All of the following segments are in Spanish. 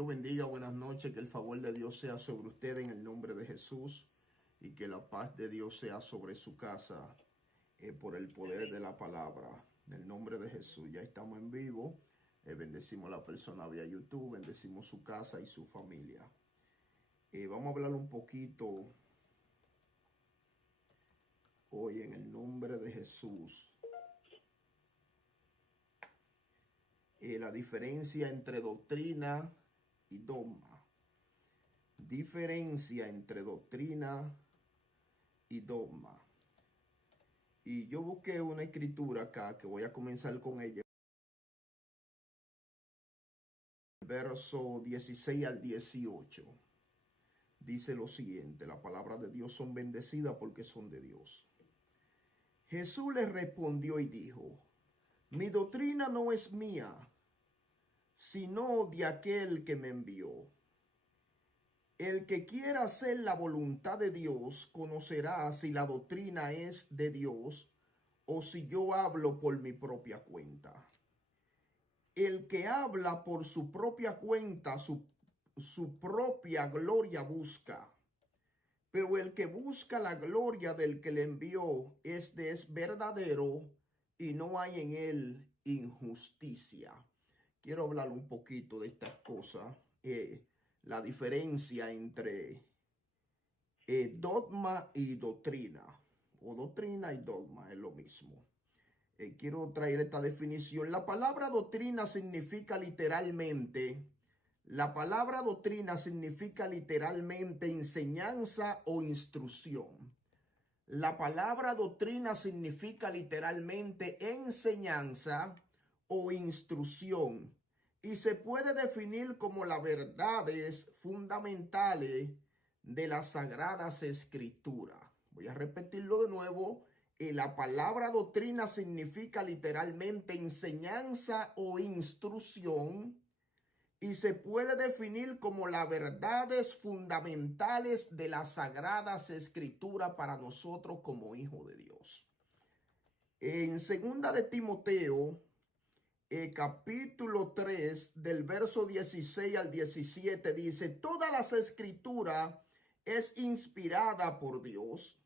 Dios bendiga, buenas noches, que el favor de Dios sea sobre usted en el nombre de Jesús y que la paz de Dios sea sobre su casa por el poder de la palabra. En el nombre de Jesús, ya estamos en vivo, bendecimos a la persona vía YouTube, bendecimos su casa y su familia. Vamos a hablar un poquito hoy en el nombre de Jesús. La diferencia entre doctrina y dogma. Diferencia entre doctrina y dogma. Y yo busqué una escritura acá que voy a comenzar con ella. Verso 16 al 18. Dice lo siguiente: la palabra de Dios son bendecidas porque son de Dios. Jesús le respondió y dijo: mi doctrina no es mía, sino de aquel que me envió. El que quiera hacer la voluntad de Dios conocerá si la doctrina es de Dios o si yo hablo por mi propia cuenta. El que habla por su propia cuenta, su propia gloria busca. Pero el que busca la gloria del que le envió, este es verdadero y no hay en él injusticia. Quiero hablar un poquito de estas cosas. La diferencia entre dogma y doctrina. O doctrina y dogma es lo mismo. Quiero traer esta definición. La palabra doctrina significa literalmente enseñanza o instrucción. La palabra doctrina significa literalmente enseñanza o instrucción y se puede definir como las verdades fundamentales de las Sagradas Escrituras. Voy a repetirlo de nuevo. La palabra doctrina significa literalmente enseñanza o instrucción y se puede definir como las verdades fundamentales de las Sagradas Escrituras para nosotros como hijos de Dios. En 2 de Timoteo, capítulo 3, del verso 16 al 17, dice: todas las Escrituras es inspirada por Dios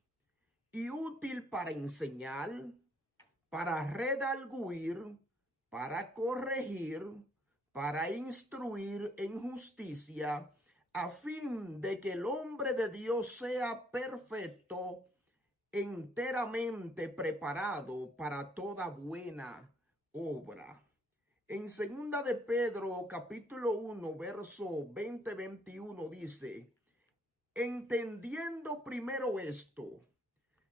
y útil para enseñar, para redarguir, para corregir, para instruir en justicia, a fin de que el hombre de Dios sea perfecto, enteramente preparado para toda buena obra. En 2 de Pedro, capítulo 1, verso 20-21 dice: entendiendo primero esto,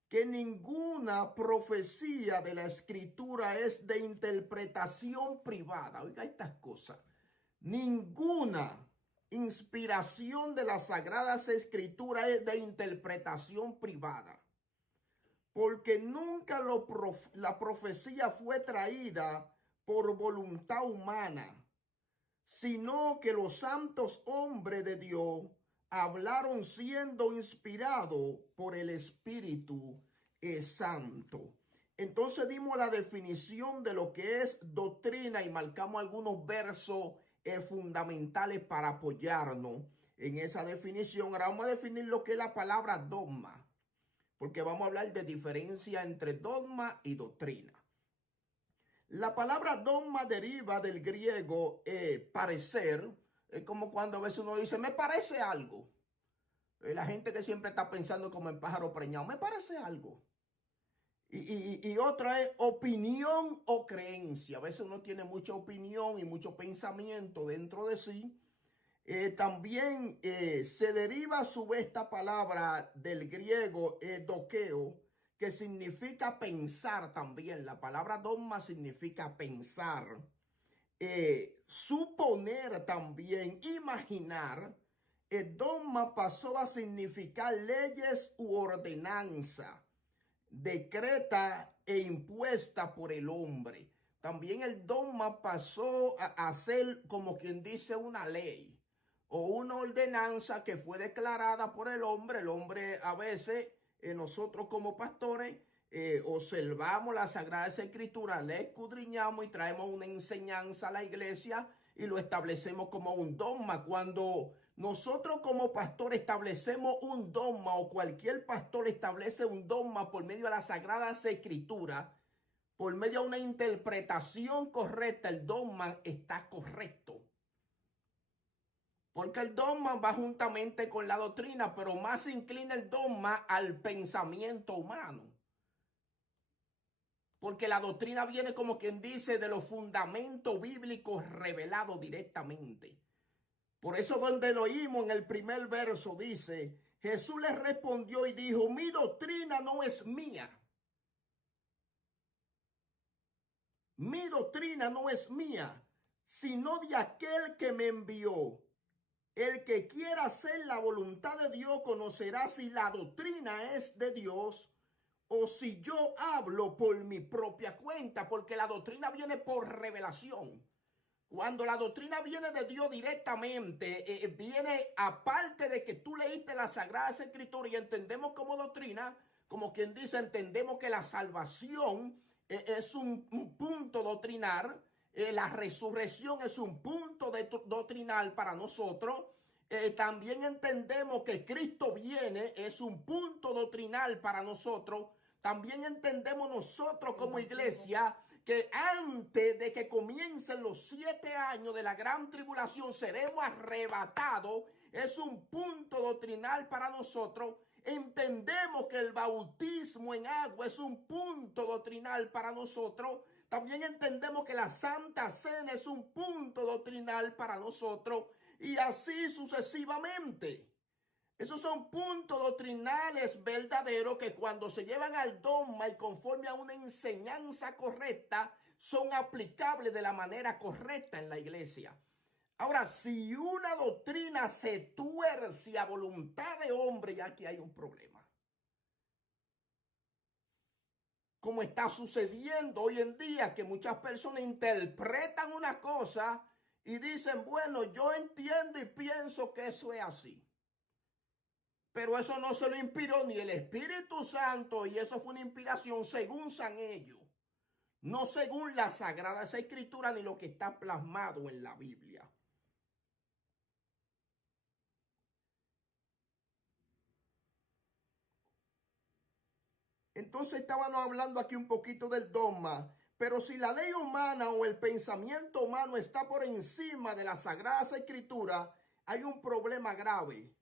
que ninguna profecía de la Escritura es de interpretación privada. Oiga estas cosas. Ninguna inspiración de las Sagradas Escrituras es de interpretación privada. Porque nunca la profecía fue traída por voluntad humana, sino que los santos hombres de Dios hablaron siendo inspirados por el Espíritu Santo. Entonces dimos la definición de lo que es doctrina y marcamos algunos versos fundamentales para apoyarnos en esa definición. Ahora vamos a definir lo que es la palabra dogma, porque vamos a hablar de diferencia entre dogma y doctrina. La palabra dogma deriva del griego parecer. Es como cuando a veces uno dice, me parece algo. La gente que siempre está pensando como en pájaro preñado, me parece algo. Y otra es opinión o creencia. A veces uno tiene mucha opinión y mucho pensamiento dentro de sí. También se deriva a su vez esta palabra del griego dokeo, que significa pensar también. La palabra dogma significa pensar, suponer también, imaginar. El dogma pasó a significar leyes u ordenanza, decreta e impuesta por el hombre. También el dogma pasó a ser, como quien dice, una ley o una ordenanza que fue declarada por el hombre. El hombre a veces, nosotros como pastores, observamos la Sagrada Escritura, la escudriñamos y traemos una enseñanza a la iglesia y lo establecemos como un dogma. Cuando nosotros como pastor establecemos un dogma o cualquier pastor establece un dogma por medio de las Sagradas Escrituras, por medio de una interpretación correcta, el dogma está correcto. Porque el dogma va juntamente con la doctrina, pero más se inclina el dogma al pensamiento humano. Porque la doctrina viene, como quien dice, de los fundamentos bíblicos revelados directamente. Por eso donde lo oímos en el primer verso dice, Jesús les respondió y dijo, mi doctrina no es mía. Mi doctrina no es mía, sino de aquel que me envió. El que quiera hacer la voluntad de Dios conocerá si la doctrina es de Dios o si yo hablo por mi propia cuenta, porque la doctrina viene por revelación. Cuando la doctrina viene de Dios directamente, viene aparte de que tú leíste la Sagrada Escritura y entendemos como doctrina, como quien dice, entendemos que la salvación es un punto doctrinal, la resurrección es un punto doctrinal para nosotros. También entendemos que Cristo viene, es un punto doctrinal para nosotros. También entendemos nosotros como iglesia que antes de que comiencen los 7 años de la gran tribulación seremos arrebatados. Es un punto doctrinal para nosotros. Entendemos que el bautismo en agua es un punto doctrinal para nosotros. También entendemos que la Santa Cena es un punto doctrinal para nosotros. Y así sucesivamente. Esos son puntos doctrinales verdaderos que cuando se llevan al dogma y conforme a una enseñanza correcta, son aplicables de la manera correcta en la iglesia. Ahora, si una doctrina se tuerce a voluntad de hombre, ya que hay un problema. Como está sucediendo hoy en día, que muchas personas interpretan una cosa y dicen, bueno, yo entiendo y pienso que eso es así. Pero eso no se lo inspiró ni el Espíritu Santo, y eso fue una inspiración según San ellos, no según la Sagrada Escritura ni lo que está plasmado en la Biblia. Entonces estábamos hablando aquí un poquito del dogma, pero si la ley humana o el pensamiento humano está por encima de la Sagrada Escritura, hay un problema grave.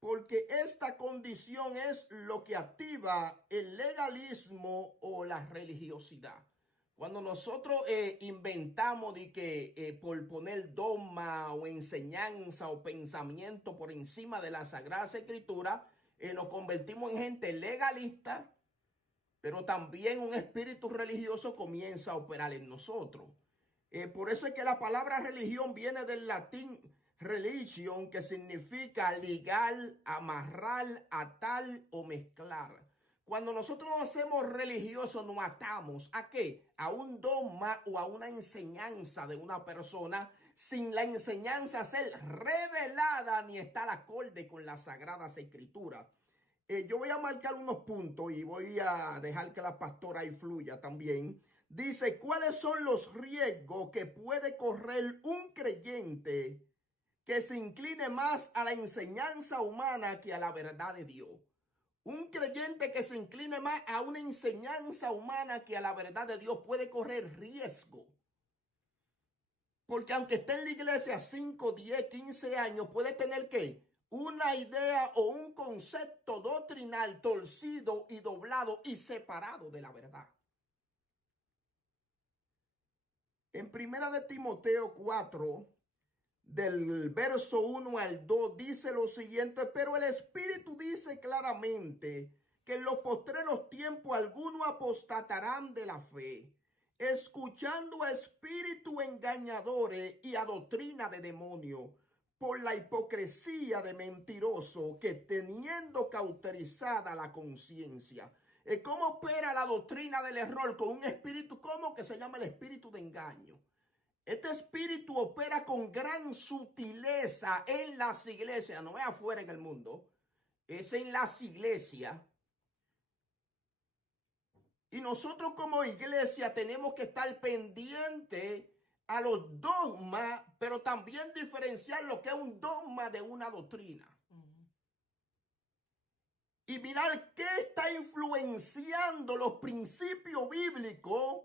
Porque esta condición es lo que activa el legalismo o la religiosidad. Cuando nosotros inventamos de que por poner dogma o enseñanza o pensamiento por encima de la Sagrada Escritura, nos convertimos en gente legalista, pero también un espíritu religioso comienza a operar en nosotros. Por eso es que la palabra religión viene del latín religion, que significa ligar, amarrar, atar o mezclar. Cuando nosotros nos hacemos religiosos, nos atamos ¿a qué? A un dogma o a una enseñanza de una persona, sin la enseñanza ser revelada ni estar acorde con las Sagradas Escrituras. Yo voy a marcar unos puntos y voy a dejar que la pastora ahí fluya también. Dice, ¿cuáles son los riesgos que puede correr un creyente que se incline más a la enseñanza humana que a la verdad de Dios? Un creyente que se incline más a una enseñanza humana que a la verdad de Dios puede correr riesgo. Porque aunque esté en la iglesia 5, 10, 15 años, puede tener ¿qué? Una idea o un concepto doctrinal torcido y doblado y separado de la verdad. En 1 de Timoteo 4, del verso 1 al 2, dice lo siguiente: pero el Espíritu dice claramente que en los postreros tiempos algunos apostatarán de la fe, escuchando a espíritus engañadores y a doctrina de demonios, por la hipocresía de mentiroso que teniendo cauterizada la conciencia. ¿Cómo opera la doctrina del error? Con un espíritu, ¿cómo? Que se llama el espíritu de engaño. Este espíritu opera con gran sutileza en las iglesias, no es afuera en el mundo, es en las iglesias. Y nosotros como iglesia tenemos que estar pendientes a los dogmas, pero también diferenciar lo que es un dogma de una doctrina. Y mirar qué está influenciando los principios bíblicos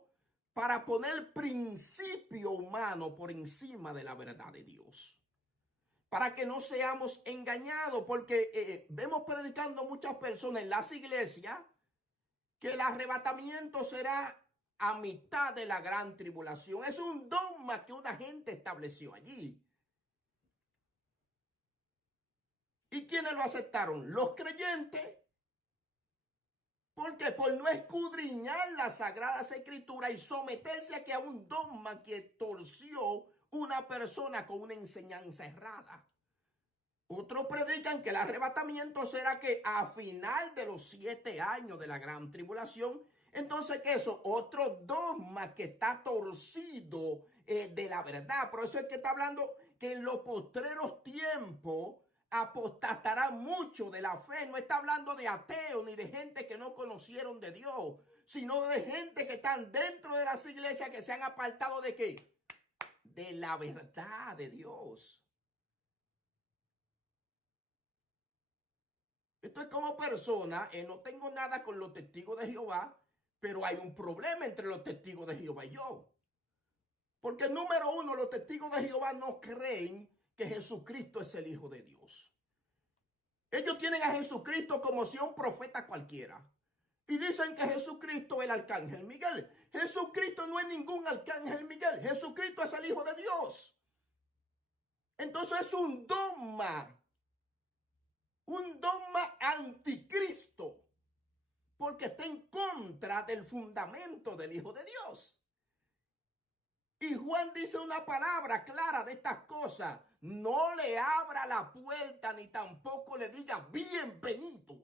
para poner principio humano por encima de la verdad de Dios. Para que no seamos engañados, porque vemos predicando muchas personas en las iglesias que el arrebatamiento será a mitad de la gran tribulación. Es un dogma que una gente estableció allí. ¿Y quiénes lo aceptaron? Los creyentes. Porque por no escudriñar las sagradas escrituras y someterse a un dogma que torció una persona con una enseñanza errada. Otros predican que el arrebatamiento será que a final de los 7 años de la gran tribulación. Entonces, ¿qué es eso? Otro dogma que está torcido de la verdad. Por eso es que está hablando que en los postreros tiempos apostatará mucho de la fe. No está hablando de ateos ni de gente que no conocieron de Dios, sino de gente que están dentro de las iglesias que se han apartado de ¿qué? De la verdad de Dios. Esto es como persona, no tengo nada con los testigos de Jehová, pero hay un problema entre los testigos de Jehová y yo. Porque número uno, los testigos de Jehová no creen que Jesucristo es el Hijo de Dios. Ellos tienen a Jesucristo como si un profeta cualquiera. Y dicen que Jesucristo es el arcángel Miguel. Jesucristo no es ningún arcángel Miguel. Jesucristo es el Hijo de Dios. Entonces es un dogma anticristo, porque está en contra del fundamento del Hijo de Dios. Y Juan dice una palabra clara de estas cosas: no le abra la puerta ni tampoco le diga bienvenido.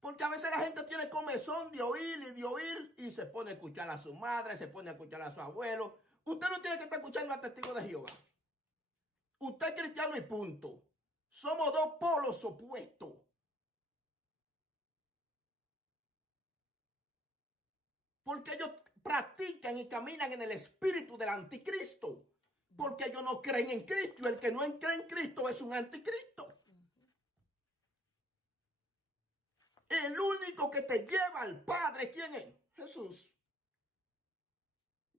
Porque a veces la gente tiene comezón de oír y se pone a escuchar a su madre, se pone a escuchar a su abuelo. Usted no tiene que estar escuchando a testigos de Jehová. Usted es cristiano y punto. Somos dos polos opuestos. Porque ellos practican y caminan en el espíritu del anticristo. Porque ellos no creen en Cristo. Y el que no cree en Cristo es un anticristo. El único que te lleva al Padre, ¿quién es? Jesús.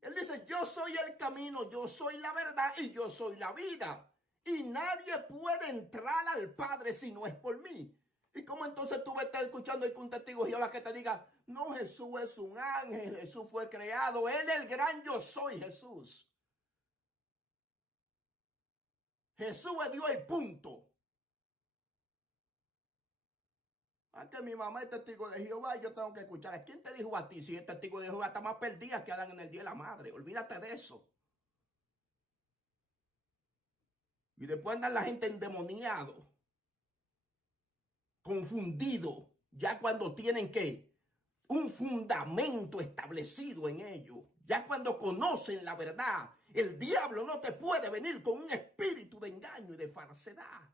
Él dice: yo soy el camino, yo soy la verdad y yo soy la vida. Y nadie puede entrar al Padre si no es por mí. ¿Y cómo entonces tú vas a estar escuchando y un testigo de Jehová que te diga: no, Jesús es un ángel, Jesús fue creado, Él es el gran yo soy, Jesús? Jesús es Dios, el punto. Antes mi mamá es testigo de Jehová y yo tengo que escuchar. ¿A quién te dijo a ti? Si el testigo de Jehová está más perdida que Adán en el día de la madre. Olvídate de eso. Y después andan la gente endemoniado, confundido, ya cuando tienen que un fundamento establecido en ellos. Ya cuando conocen la verdad, el diablo no te puede venir con un espíritu de engaño y de falsedad.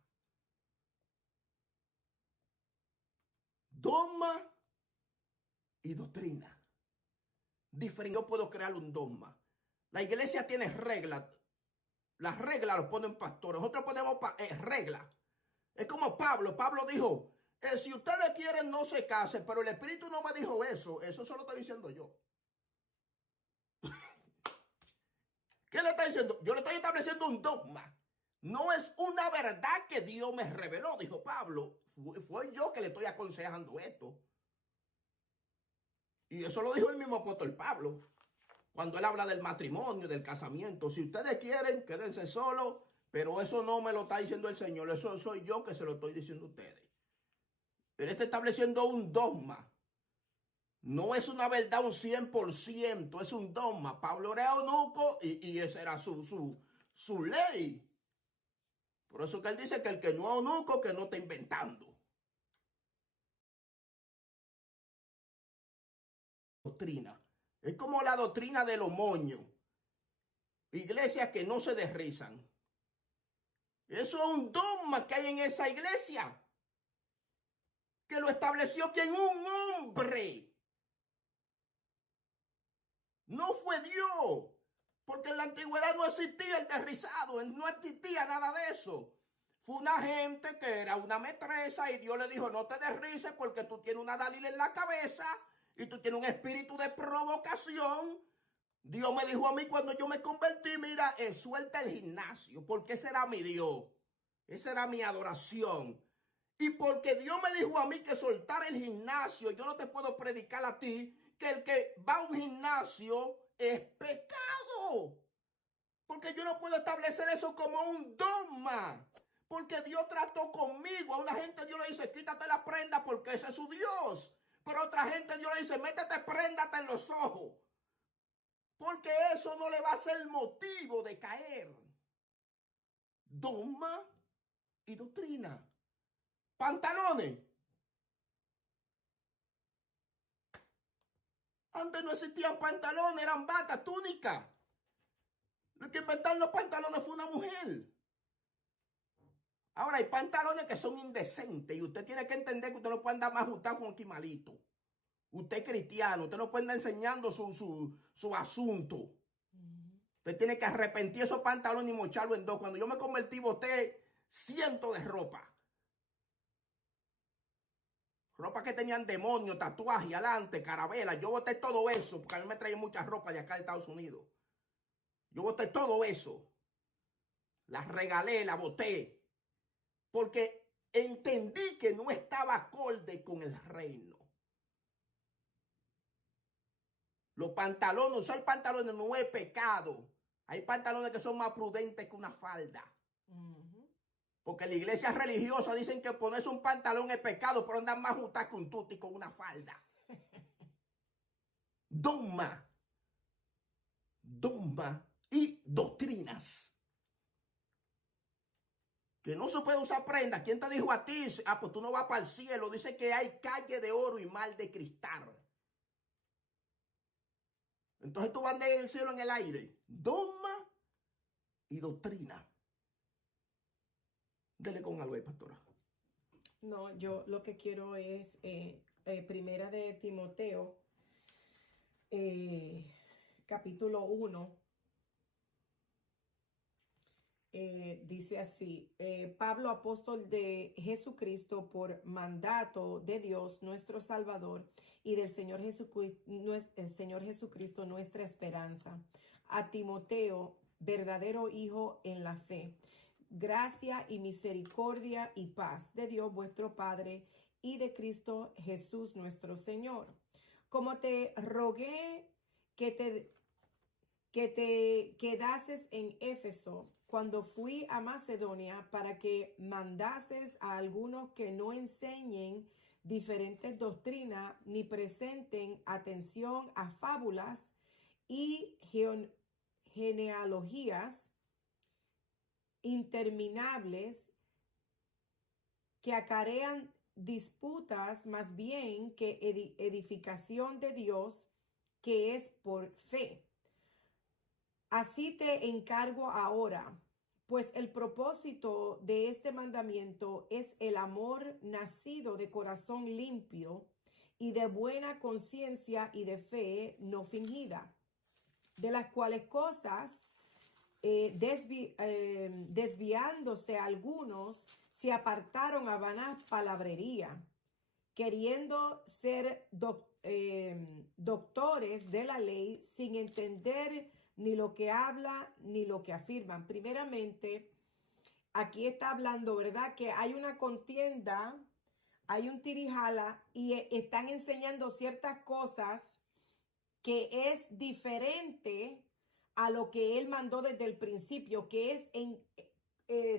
Dogma y doctrina. Diferente. Yo puedo crear un dogma. La iglesia tiene reglas. Las reglas las ponen pastores. Nosotros ponemos reglas. Es como Pablo. Pablo dijo: si ustedes quieren, no se casen. Pero el Espíritu no me dijo eso. Eso solo estoy diciendo yo. ¿Qué le está diciendo? Yo le estoy estableciendo un dogma. No es una verdad que Dios me reveló, dijo Pablo. Fue yo que le estoy aconsejando esto. Y eso lo dijo el mismo apóstol Pablo, cuando él habla del matrimonio, del casamiento. Si ustedes quieren, quédense solos, pero eso no me lo está diciendo el Señor. Eso soy yo que se lo estoy diciendo a ustedes. Él está estableciendo un dogma. No es una verdad un 100%, es un dogma. Pablo era eunuco y esa era su ley. Por eso que él dice que el que no es eunuco, que no está inventando. Doctrina. Es como la doctrina de los moños. Iglesias que no se derrizan. Eso es un dogma que hay en esa iglesia. Que lo estableció quien, un hombre. No fue Dios. Porque en la antigüedad no existía el derrizado, no existía nada de eso. Fue una gente que era una metresa y Dios le dijo, no te derrices porque tú tienes una Dalila en la cabeza y tú tienes un espíritu de provocación. Dios me dijo a mí cuando yo me convertí, mira, suelta el gimnasio, porque ese era mi Dios, esa era mi adoración. Y porque Dios me dijo a mí que soltar el gimnasio, yo no te puedo predicar a ti que el que va a un gimnasio es pecado. Porque yo no puedo establecer eso como un dogma. Porque Dios trató conmigo. A una gente Dios le dice, quítate la prenda porque ese es su Dios. Pero a otra gente Dios le dice, métete préndate en los ojos. Porque eso no le va a ser motivo de caer. Dogma y doctrina. Pantalones. Antes no existían pantalones, eran batas, túnicas. Lo que inventaron los pantalones fue una mujer. Ahora hay pantalones que son indecentes y usted tiene que entender que usted no puede andar más ajustado con un quimalito. Usted es cristiano, usted no puede andar enseñando su asunto. Usted tiene que arrepentir esos pantalones y mocharlo en dos. Cuando yo me convertí, boté cientos de ropa. Ropa que tenían demonios, tatuajes, adelante, carabelas. Yo boté todo eso porque a mí me traían mucha ropa de acá de Estados Unidos. Yo boté todo eso. La regalé, la boté. Porque entendí que no estaba acorde con el reino. Los pantalones, usar pantalones no es pecado. Hay pantalones que son más prudentes que una falda. Porque la iglesia religiosa dicen que ponerse un pantalón es pecado, pero andan más justas que un tuti con una falda. Dogma y doctrinas. Que no se puede usar prenda. ¿Quién te dijo a ti? Ah, pues tú no vas para el cielo. Dice que hay calle de oro y mar de cristal. Entonces tú vas a andar en el cielo en el aire. Dogma y doctrina. Dele con algo ahí, pastora. No, yo lo que quiero es Primera de Timoteo, capítulo 1. Dice así, Pablo, apóstol de Jesucristo, por mandato de Dios, nuestro Salvador, y del Señor Jesucristo, nuestra esperanza. A Timoteo, verdadero hijo en la fe. Gracia y misericordia y paz de Dios vuestro Padre y de Cristo Jesús nuestro Señor. Como te rogué que te quedases en Éfeso cuando fui a Macedonia, para que mandases a algunos que no enseñen diferentes doctrinas ni presenten atención a fábulas y genealogías interminables que acarrean disputas, más bien que edificación de Dios, que es por fe. Así te encargo ahora, pues el propósito de este mandamiento es el amor nacido de corazón limpio y de buena conciencia y de fe no fingida, de las cuales cosas desviándose algunos se apartaron a vana palabrería, queriendo ser doctores de la ley sin entender ni lo que habla ni lo que afirman. Primeramente, aquí está hablando, ¿verdad? Que hay una contienda, hay un tirijala y están enseñando ciertas cosas que es diferente a lo que él mandó desde el principio, que es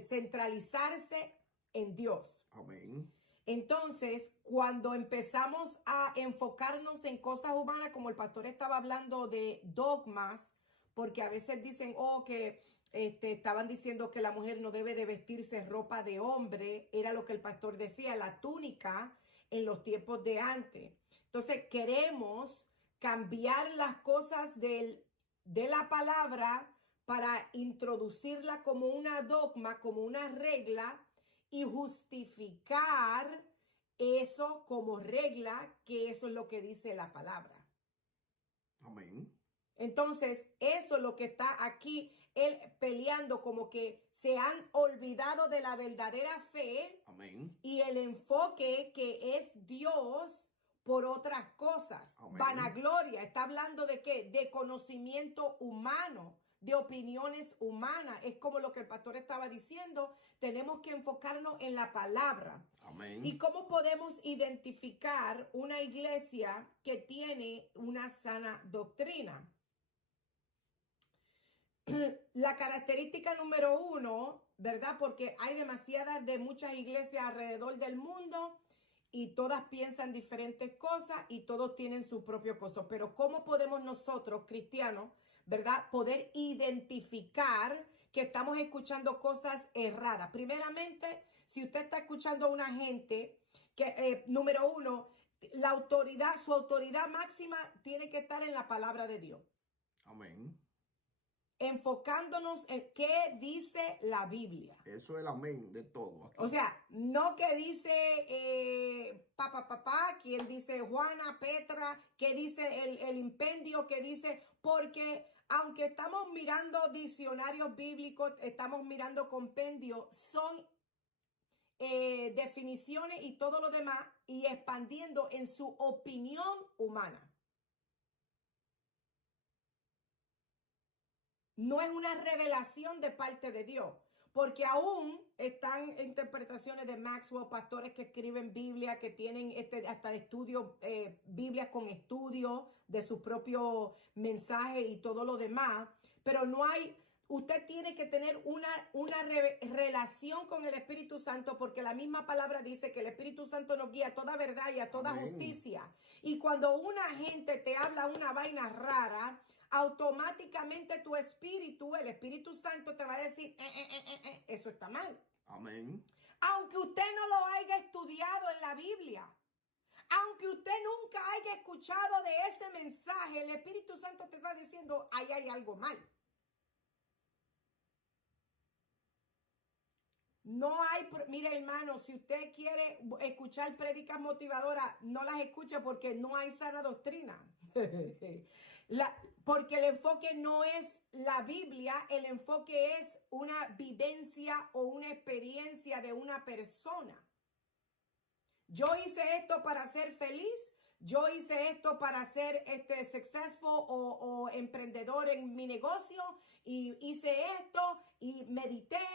centralizarse en Dios. Amén. Entonces, cuando empezamos a enfocarnos en cosas humanas, como el pastor estaba hablando de dogmas, porque a veces dicen, que estaban diciendo que la mujer no debe de vestirse ropa de hombre, era lo que el pastor decía, la túnica en los tiempos de antes. Entonces, queremos cambiar las cosas de la palabra para introducirla como una dogma, como una regla, y justificar eso como regla, que eso es lo que dice la palabra. Amén. Entonces, eso es lo que está aquí, él peleando, como que se han olvidado de la verdadera fe. Amén. Y el enfoque que es Dios por otras cosas. Amén. Vanagloria, está hablando de qué? De conocimiento humano, de opiniones humanas. Es como lo que el pastor estaba diciendo. Tenemos que enfocarnos en la palabra. Amén. ¿Y cómo podemos identificar una iglesia que tiene una sana doctrina? La característica número 1, ¿verdad? Porque hay demasiadas de muchas iglesias alrededor del mundo y todas piensan diferentes cosas y todos tienen su propio costo. Pero ¿cómo podemos nosotros, cristianos, ¿verdad? Poder identificar que estamos escuchando cosas erradas. Primeramente, si usted está escuchando a una gente que, número 1, la autoridad, su autoridad máxima tiene que estar en la palabra de Dios. Amén. Enfocándonos en qué dice la Biblia. Eso es el amén de todo aquí. O sea, no que dice papá, quien dice Juana, Petra, que dice el impendio, que dice, porque aunque estamos mirando diccionarios bíblicos, estamos mirando compendios, son definiciones y todo lo demás y expandiendo en su opinión humana. No es una revelación de parte de Dios, porque aún están interpretaciones de Maxwell, pastores que escriben Biblia, que tienen hasta estudios, Biblias con estudios de su propio mensaje y todo lo demás, pero no hay, usted tiene que tener una relación con el Espíritu Santo, porque la misma palabra dice que el Espíritu Santo nos guía a toda verdad y a toda Amén. justicia. Y cuando una gente te habla una vaina rara, automáticamente tu espíritu, el Espíritu Santo te va a decir, eso está mal. Amén. Aunque usted no lo haya estudiado en la Biblia, aunque usted nunca haya escuchado de ese mensaje, el Espíritu Santo te está diciendo, ahí hay algo mal. No hay, mire hermano, si usted quiere escuchar prédicas motivadoras, no las escuche porque no hay sana doctrina. Porque el enfoque no es la Biblia, el enfoque es una vivencia o una experiencia de una persona. Yo hice esto para ser feliz, yo hice esto para ser successful o emprendedor en mi negocio, y hice esto y medité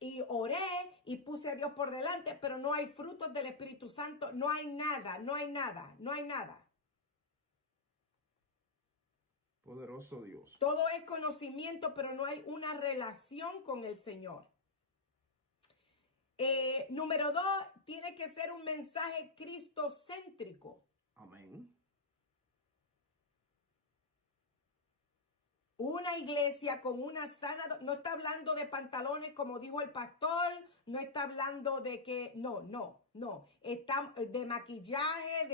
y oré y puse a Dios por delante, pero no hay frutos del Espíritu Santo, no hay nada, no hay nada, no hay nada. Poderoso Dios. Todo es conocimiento, pero no hay una relación con el Señor. Número 2, tiene que ser un mensaje cristocéntrico. Amén. Una iglesia con una sana, no está hablando de pantalones como dijo el pastor, no está hablando de que, no, está de maquillaje,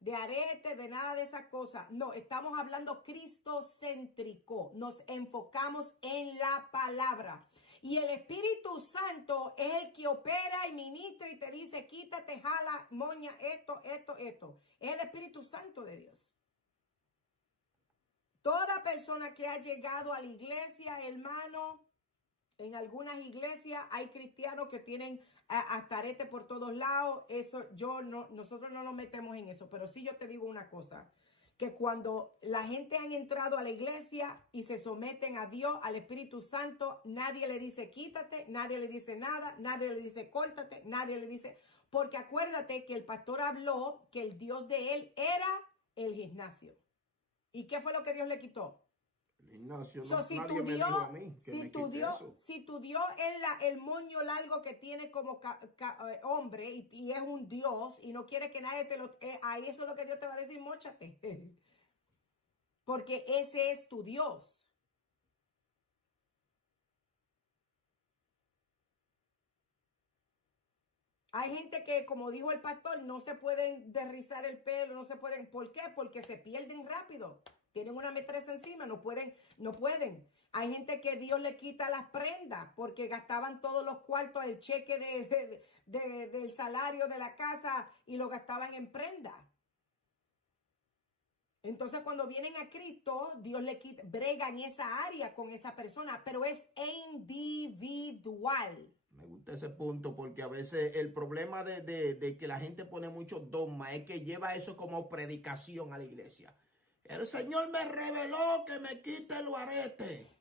de arete, de nada de esas cosas. No, estamos hablando cristocéntrico, nos enfocamos en la palabra. Y el Espíritu Santo es el que opera y ministra y te dice, quítate, jala, moña, esto. Es el Espíritu Santo de Dios. Toda persona que ha llegado a la iglesia, hermano, en algunas iglesias hay cristianos que tienen hasta arete por todos lados. Eso nosotros no nos metemos en eso. Pero sí yo te digo una cosa, que cuando la gente han entrado a la iglesia y se someten a Dios, al Espíritu Santo, nadie le dice quítate, nadie le dice nada, nadie le dice córtate, nadie le dice... Porque acuérdate que el pastor habló que el Dios de él era el gimnasio. ¿Y qué fue lo que Dios le quitó? El gimnasio. Si tu Dios es el moño largo que tiene como hombre y es un Dios y no quiere que nadie te lo... ahí eso es lo que Dios te va a decir, móchate. Porque ese es tu Dios. Hay gente que, como dijo el pastor, no se pueden derrizar el pelo, no se pueden. ¿Por qué? Porque se pierden rápido. Tienen una metresa encima, no pueden. Hay gente que Dios le quita las prendas porque gastaban todos los cuartos, el cheque del salario de la casa y lo gastaban en prenda. Entonces, cuando vienen a Cristo, Dios le quita, brega en esa área con esa persona, pero es individual. Me gusta ese punto porque a veces el problema de que la gente pone muchos dogmas es que lleva eso como predicación a la iglesia. El Señor me reveló que me quite el arete.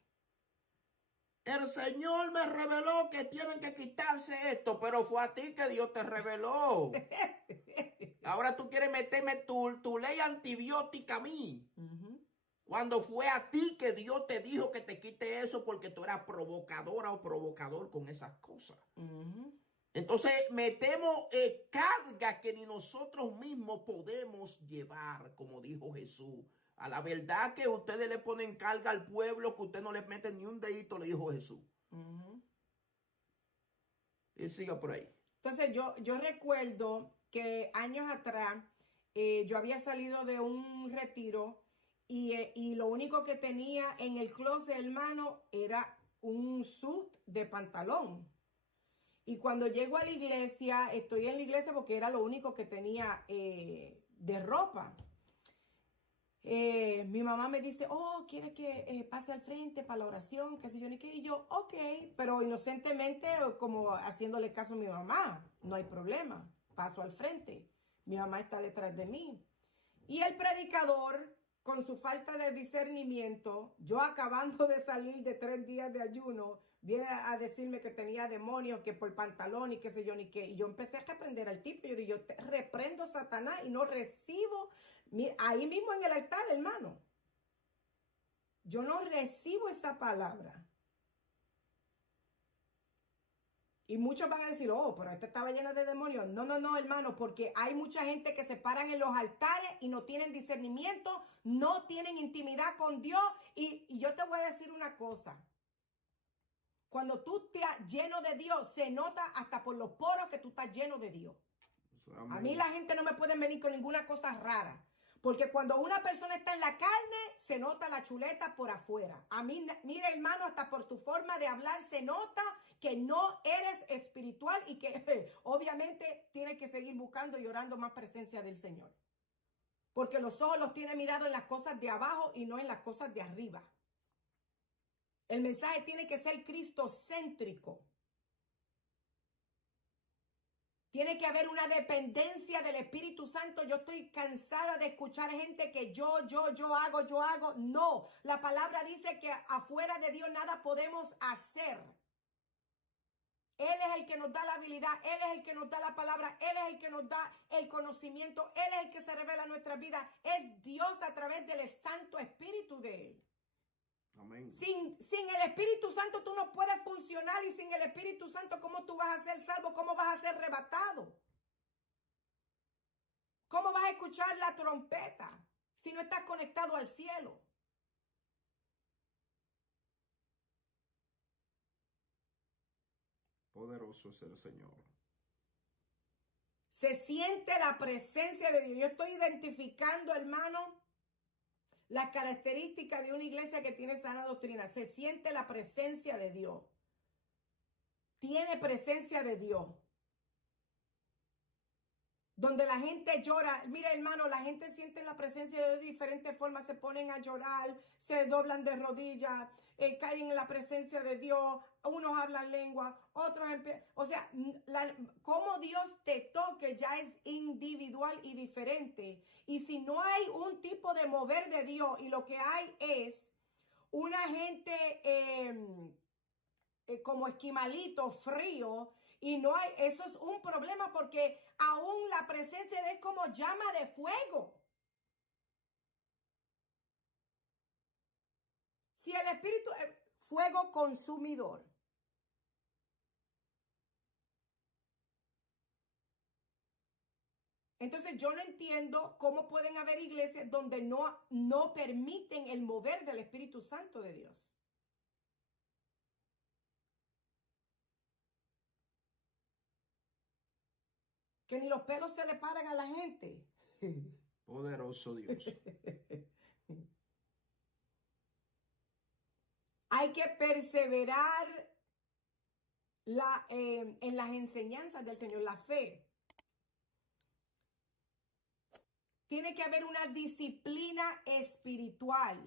El Señor me reveló que tienen que quitarse esto, pero fue a ti que Dios te reveló. Ahora tú quieres meterme tu ley antibiótica a mí. Cuando fue a ti que Dios te dijo que te quite eso porque tú eras provocadora o provocador con esas cosas. Entonces metemos carga que ni nosotros mismos podemos llevar, como dijo Jesús. A la verdad que ustedes le ponen carga al pueblo que usted no le mete ni un dedito, le dijo Jesús. Y siga por ahí. Entonces yo recuerdo que años atrás yo había salido de un retiro y lo único que tenía en el closet, hermano, era un suit de pantalón. Y cuando llego a la iglesia, estoy en la iglesia porque era lo único que tenía de ropa. Mi mamá me dice, oh, ¿quiere que pase al frente para la oración? Qué sé yo, ni qué. Y yo, ok, pero inocentemente, como haciéndole caso a mi mamá, no hay problema, paso al frente. Mi mamá está detrás de mí. Y el predicador, con su falta de discernimiento, yo acabando de salir de 3 días de ayuno, viene a decirme que tenía demonios, que por pantalón y qué sé yo ni qué. Y yo empecé a reprender al tipo. Yo digo, yo te reprendo, Satanás, y no recibo, ahí mismo en el altar, hermano. Yo no recibo esa palabra. Y muchos van a decir, oh, pero esta estaba llena de demonios. No, no, no, hermano, porque hay mucha gente que se paran en los altares y no tienen discernimiento, no tienen intimidad con Dios. Y yo te voy a decir una cosa. Cuando tú estás lleno de Dios, se nota hasta por los poros que tú estás lleno de Dios. A mí la gente no me puede venir con ninguna cosa rara. Porque cuando una persona está en la carne, se nota la chuleta por afuera. A mí, mira, hermano, hasta por tu forma de hablar se nota que no eres espiritual y que obviamente tienes que seguir buscando y orando más presencia del Señor. Porque los ojos los tiene mirados en las cosas de abajo y no en las cosas de arriba. El mensaje tiene que ser cristocéntrico. Tiene que haber una dependencia del Espíritu Santo. Yo estoy cansada de escuchar gente que yo hago. No, la palabra dice que afuera de Dios nada podemos hacer. Él es el que nos da la habilidad, Él es el que nos da la palabra, Él es el que nos da el conocimiento, Él es el que se revela en nuestra vida. Es Dios a través del Santo Espíritu de Él. Amén. Sin el Espíritu Santo tú no puedes funcionar, y sin el Espíritu Santo, ¿cómo tú vas a ser salvo? ¿Cómo vas a ser arrebatado? ¿Cómo vas a escuchar la trompeta si no estás conectado al cielo? Poderoso es el Señor. Se siente la presencia de Dios. Yo estoy identificando, hermano, las características de una iglesia que tiene sana doctrina. Se siente la presencia de Dios. Tiene presencia de Dios. Donde la gente llora. Mira, hermano, la gente siente la presencia de Dios de diferentes formas. Se ponen a llorar, se doblan de rodillas, caen en la presencia de Dios. Unos hablan lengua, otros o sea, cómo Dios te toque ya es individual y diferente. Y si no hay un tipo de mover de Dios y lo que hay es una gente como esquimalito, frío, y no hay, eso es un problema porque aún la presencia de Él es como llama de fuego. Si el Espíritu es fuego consumidor. Entonces yo no entiendo cómo pueden haber iglesias donde no permiten el mover del Espíritu Santo de Dios. Que ni los pelos se le paran a la gente. Poderoso Dios. Hay que perseverar en las enseñanzas del Señor, la fe. Tiene que haber una disciplina espiritual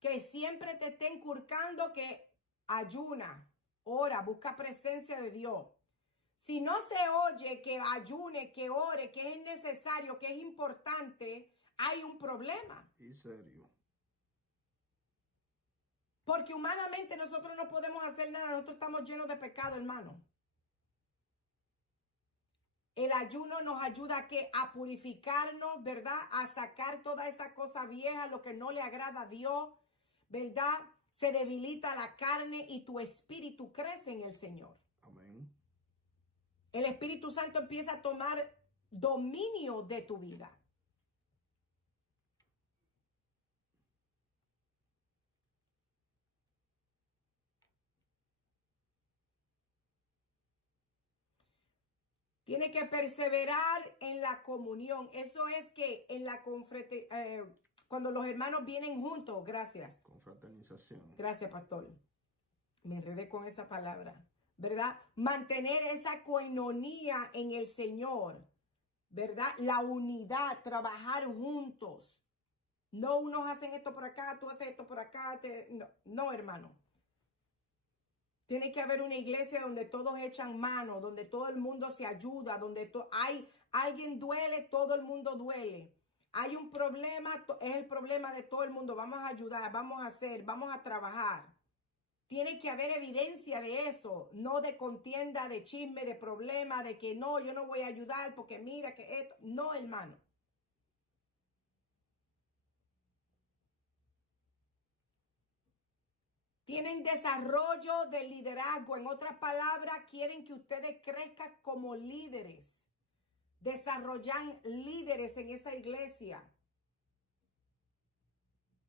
que siempre te esté inculcando que ayuna, ora, busca presencia de Dios. Si no se oye que ayune, que ore, que es necesario, que es importante, hay un problema. Y serio. Porque humanamente nosotros no podemos hacer nada, nosotros estamos llenos de pecado, hermano. El ayuno nos ayuda a purificarnos, ¿verdad? A sacar toda esa cosa vieja, lo que no le agrada a Dios, ¿verdad? Se debilita la carne y tu espíritu crece en el Señor. Amén. El Espíritu Santo empieza a tomar dominio de tu vida. Tiene que perseverar en la comunión. Eso es que en la cuando los hermanos vienen juntos, gracias. Confraternización. Gracias, pastor. Me enredé con esa palabra, ¿verdad? Mantener esa coinonía en el Señor, ¿verdad? La unidad, trabajar juntos. No unos hacen esto por acá, tú haces esto por acá. No, hermano. Tiene que haber una iglesia donde todos echan mano, donde todo el mundo se ayuda, donde hay alguien duele, todo el mundo duele. Hay un problema, es el problema de todo el mundo. Vamos a ayudar, vamos a hacer, vamos a trabajar. Tiene que haber evidencia de eso, no de contienda, de chisme, de problema, de que no, yo no voy a ayudar porque mira que esto. No, hermano. Tienen desarrollo de liderazgo. En otras palabras, quieren que ustedes crezcan como líderes. Desarrollan líderes en esa iglesia.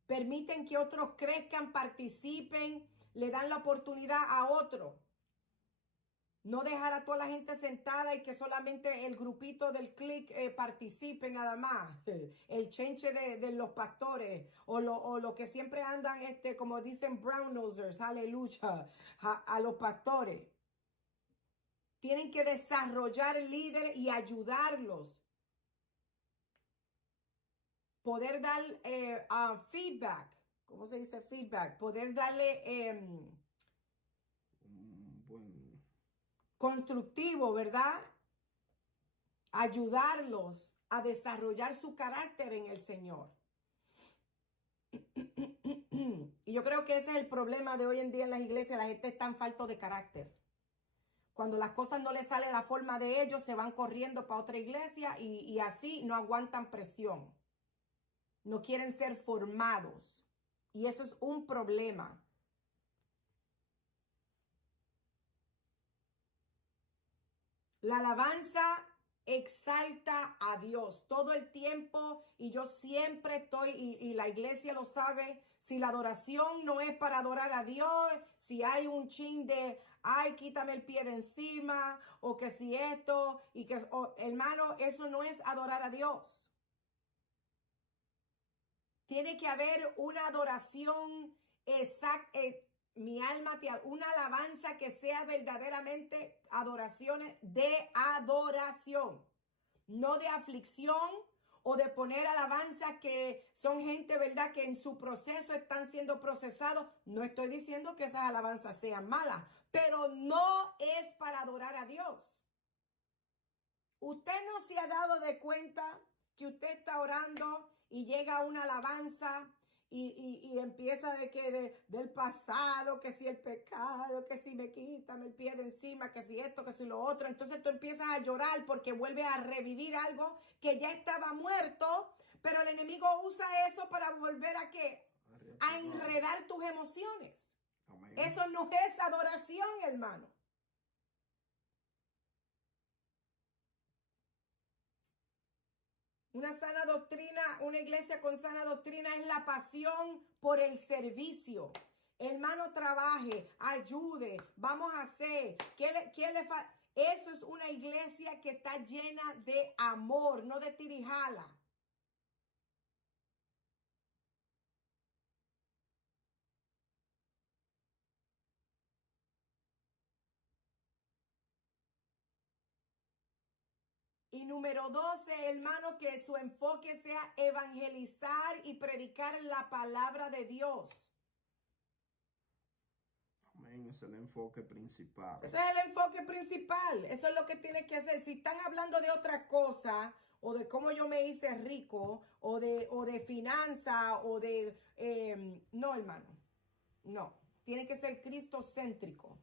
Permiten que otros crezcan, participen, le dan la oportunidad a otros. No dejar a toda la gente sentada y que solamente el grupito del clic participe nada más. El chenche de los pastores o lo que siempre andan, como dicen brown nosers, aleluya, a los pastores. Tienen que desarrollar líderes y ayudarlos. Poder dar feedback. ¿Cómo se dice feedback? Poder darle Buen. constructivo, ¿verdad? Ayudarlos a desarrollar su carácter en el Señor. Y yo creo que ese es el problema de hoy en día en las iglesias. La gente está en falto de carácter. Cuando las cosas no les salen la forma de ellos, se van corriendo para otra iglesia y así no aguantan presión. No quieren ser formados. Y eso es un problema. La alabanza exalta a Dios todo el tiempo y yo siempre estoy, y la iglesia lo sabe, si la adoración no es para adorar a Dios, si hay un chin de, ay, quítame el pie de encima, o que si esto, y que, hermano, eso no es adorar a Dios. Tiene que haber una adoración exacta. Mi alma te una alabanza que sea verdaderamente adoraciones de adoración, no de aflicción o de poner alabanza que son gente, ¿verdad? Que en su proceso están siendo procesados. No estoy diciendo que esas alabanzas sean malas, pero no es para adorar a Dios. Usted no se ha dado de cuenta que usted está orando y llega una alabanza y empieza del pasado, que si el pecado, que si me quitan el pie de encima, que si esto, que si lo otro. Entonces tú empiezas a llorar porque vuelve a revivir algo que ya estaba muerto, pero el enemigo usa eso para volver a ¿qué? A enredar tus emociones. Amén. Eso no es adoración, hermano. Una sana doctrina, una iglesia con sana doctrina es la pasión por el servicio. Hermano, trabaje, ayude, vamos a hacer. Eso es una iglesia que está llena de amor, no de tirijala. Y número 12, hermano, que su enfoque sea evangelizar y predicar la palabra de Dios. Amén, ese es el enfoque principal. Ese es el enfoque principal. Eso es lo que tiene que hacer. Si están hablando de otra cosa, o de cómo yo me hice rico, o de finanza, o de... no, hermano. No. Tiene que ser cristocéntrico.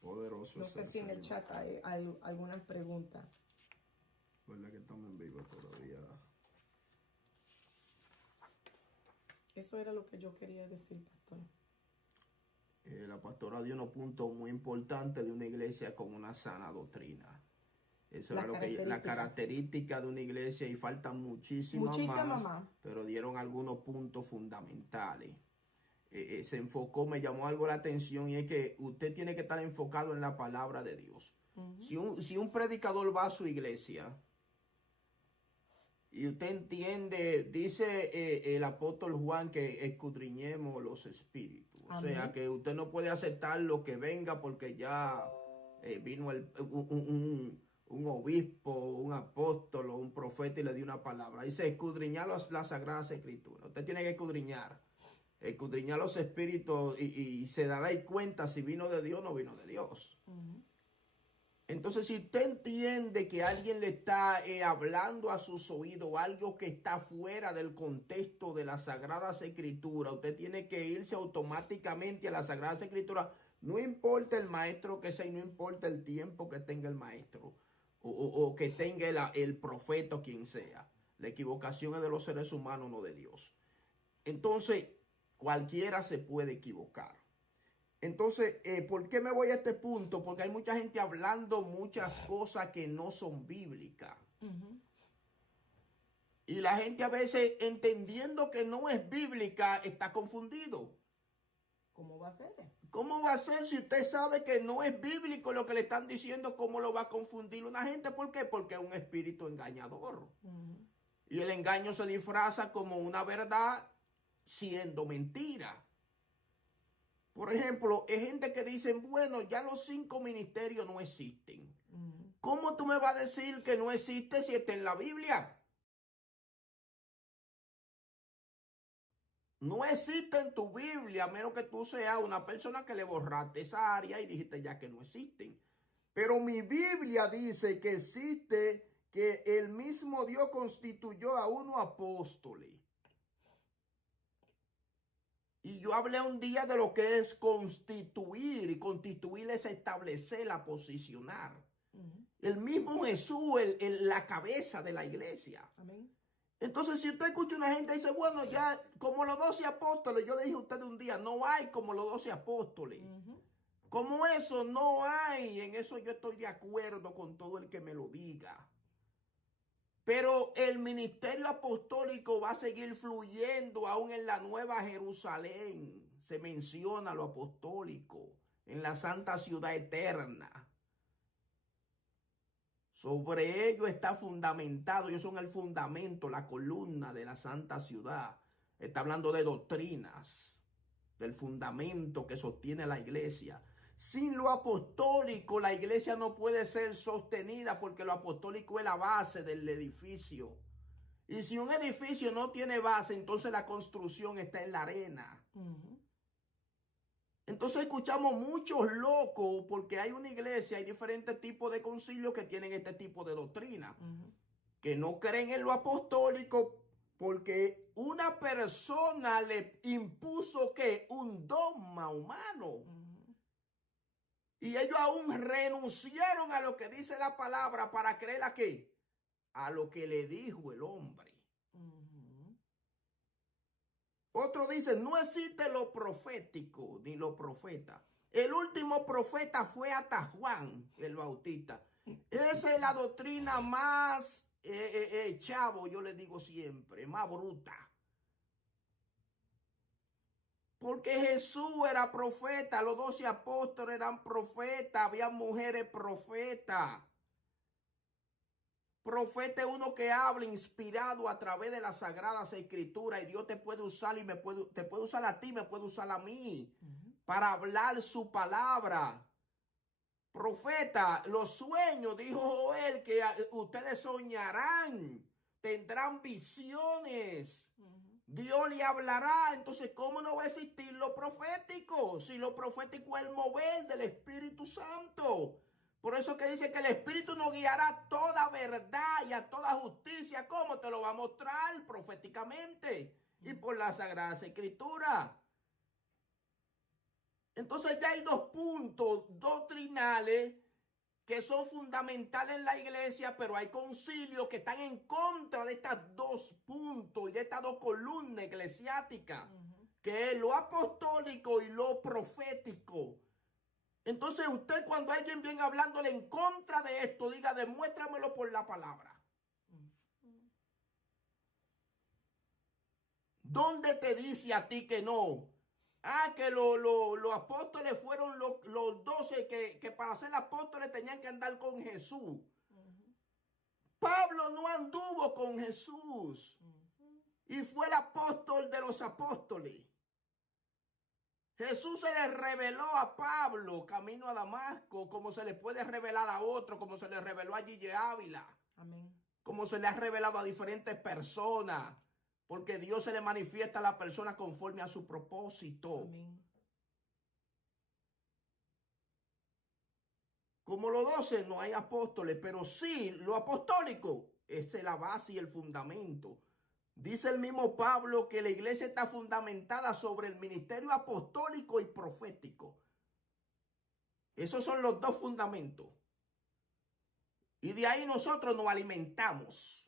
Poderoso No es sé el si en el Señor. chat hay algunas preguntas. Recuerda que estamos en vivo todavía. Eso era lo que yo quería decir, pastor. La pastora dio unos puntos muy importantes de una iglesia con una sana doctrina. Eso era la característica de una iglesia, y faltan muchísimas más, pero dieron algunos puntos fundamentales. Se enfocó, me llamó algo la atención, y es que usted tiene que estar enfocado en la palabra de Dios. Si un predicador va a su iglesia y usted entiende, dice el apóstol Juan, que escudriñemos los espíritus. Amén. O sea, que usted no puede aceptar lo que venga porque ya vino un obispo, un apóstol o un profeta y le dio una palabra. Dice escudriñar las sagradas escrituras. Usted tiene que escudriñar los espíritus y se dará cuenta si vino de Dios o no vino de Dios. Entonces, si usted entiende que alguien le está hablando a sus oídos algo que está fuera del contexto de las Sagradas Escrituras, usted tiene que irse automáticamente a las Sagradas Escrituras. No importa el maestro que sea y no importa el tiempo que tenga el maestro o que tenga el profeta o quien sea. La equivocación es de los seres humanos, no de Dios. Entonces, cualquiera se puede equivocar. Entonces, ¿por qué me voy a este punto? Porque hay mucha gente hablando muchas cosas que no son bíblicas. Y la gente a veces, entendiendo que no es bíblica, está confundido. ¿Cómo va a ser? ¿Cómo va a ser si usted sabe que no es bíblico lo que le están diciendo? ¿Cómo lo va a confundir una gente? ¿Por qué? Porque es un espíritu engañador. Y el engaño se disfraza como una verdad siendo mentira. Por ejemplo, hay gente que dice, bueno, ya los 5 ministerios no existen. ¿Cómo tú me vas a decir que no existe si está en la Biblia? No existe en tu Biblia, a menos que tú seas una persona que le borraste esa área y dijiste ya que no existen. Pero mi Biblia dice que existe, que el mismo Dios constituyó a unos apóstoles. Y yo hablé un día de lo que es constituir, y constituir es establecer, posicionar. El mismo Jesús, la cabeza de la iglesia. Amén. Entonces, si usted escucha una gente y dice, bueno, ya como los 12 apóstoles, yo le dije a usted un día, no hay como los 12 apóstoles. Como eso no hay, en eso yo estoy de acuerdo con todo el que me lo diga. Pero el ministerio apostólico va a seguir fluyendo aún en la Nueva Jerusalén. Se menciona lo apostólico en la Santa Ciudad Eterna. Sobre ello está fundamentado. Ellos son el fundamento, la columna de la Santa Ciudad. Está hablando de doctrinas, del fundamento que sostiene la iglesia. Sin lo apostólico, la iglesia no puede ser sostenida porque lo apostólico es la base del edificio. Y si un edificio no tiene base, entonces la construcción está en la arena. Entonces escuchamos muchos locos porque hay una iglesia, hay diferentes tipos de concilios que tienen este tipo de doctrina. Que no creen en lo apostólico porque una persona le impuso que un dogma humano. Y ellos aún renunciaron a lo que dice la palabra para creer a qué? A lo que le dijo el hombre. Otro dice, no existe lo profético ni lo profeta. El último profeta fue hasta Juan el Bautista. Esa es la doctrina más chavo, yo le digo siempre, más bruta. Porque Jesús era profeta, los 12 apóstoles eran profetas, había mujeres profetas. Profeta es uno que habla inspirado a través de las sagradas escrituras, y Dios te puede usar y te puede usar a ti, me puede usar a mí para hablar su palabra. Profeta, los sueños, dijo Joel, que ustedes soñarán, tendrán visiones. Dios le hablará. Entonces, ¿cómo no va a existir lo profético? Si lo profético es el mover del Espíritu Santo. Por eso que dice que el Espíritu nos guiará a toda verdad y a toda justicia. ¿Cómo te lo va a mostrar? Proféticamente y por la Sagrada Escritura. Entonces ya hay dos puntos doctrinales que son fundamentales en la iglesia, pero hay concilios que están en contra de estos dos puntos y de estas dos columnas eclesiásticas, que es lo apostólico y lo profético. Entonces usted, cuando alguien viene hablándole en contra de esto, diga, demuéstramelo por la palabra. ¿Dónde te dice a ti que no? Que los apóstoles fueron los 12 que para ser apóstoles tenían que andar con Jesús. Pablo no anduvo con Jesús y fue el apóstol de los apóstoles. Jesús se le reveló a Pablo camino a Damasco, como se le puede revelar a otro, como se le reveló a Gille Ávila. Amén. Como se le ha revelado a diferentes personas, porque Dios se le manifiesta a la persona conforme a su propósito. Amén. Como los 12 no hay apóstoles, pero sí lo apostólico, esa es la base y el fundamento. Dice el mismo Pablo que la iglesia está fundamentada sobre el ministerio apostólico y profético. Esos son los dos fundamentos. Y de ahí nosotros nos alimentamos